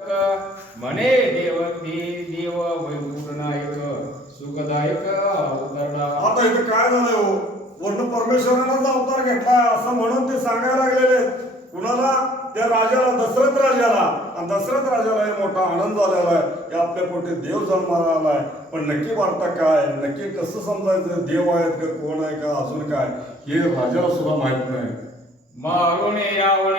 म्हणे देव ते देव वैभूतनायक सुखदायक अवतरणा आता इथे काय झालंय हो? वर्ण परमेश्वरानंच अवतार घेतलाय असं म्हणून ते सांगायला लागलेले. कुणाला? त्या राजाला दशरथ राजाला. आणि दशरथ राजाला हे मोठा आनंद झालेला आहे. की आपल्या पोटी देव जन्माला आलाय पण नक्की वार्ता काय? नक्की कसं समजायचं? देव आहेत का कोण आहे का अजून काय? हे राजाला सुद्धा माहीत नाही. मारुणे रावण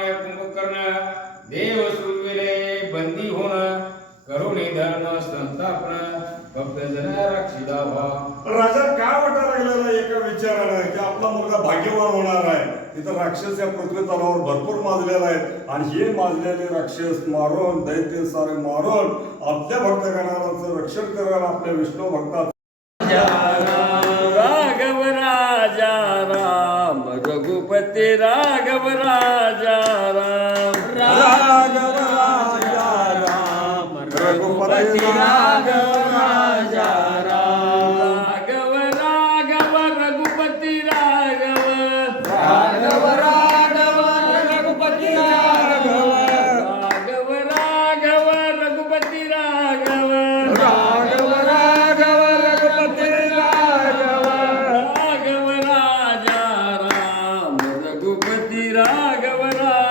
जन रक्षिता व्हा. राजा काय वाटायला लागलेला आहे एका विचारानं की आपला मुलगा भाग्यवान होणार आहे. इथं राक्षस या पृथ्वी तलावर भरपूर माजलेला आहेत आणि हे माजलेले राक्षस मारून दैत्य सारे मारून आपल्या भक्तगणाचं रक्षण करायला आपल्या विष्णू भक्तात राघव राजा राम रघुपती राघव राजा रघुपती राघव राजा राघव राघव रघुपती राघव राघव राघव रघुपती राघव राघव राघव रघुपती राघव राघव राघव रघुपती राघव राघव राजा राम रघुपती राघव राम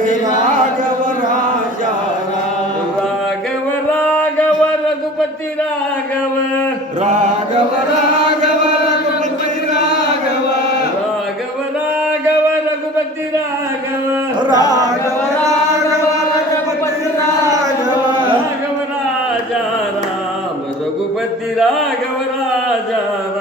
रघुपती राघव राजा राघव राघव रघुपती राघव. राघव राघव रघुपती राघव. राघव राघव रघुपती राघव. राघव राघव रघुपती राघव. राघव राजा राम. रघुपती राघव राजा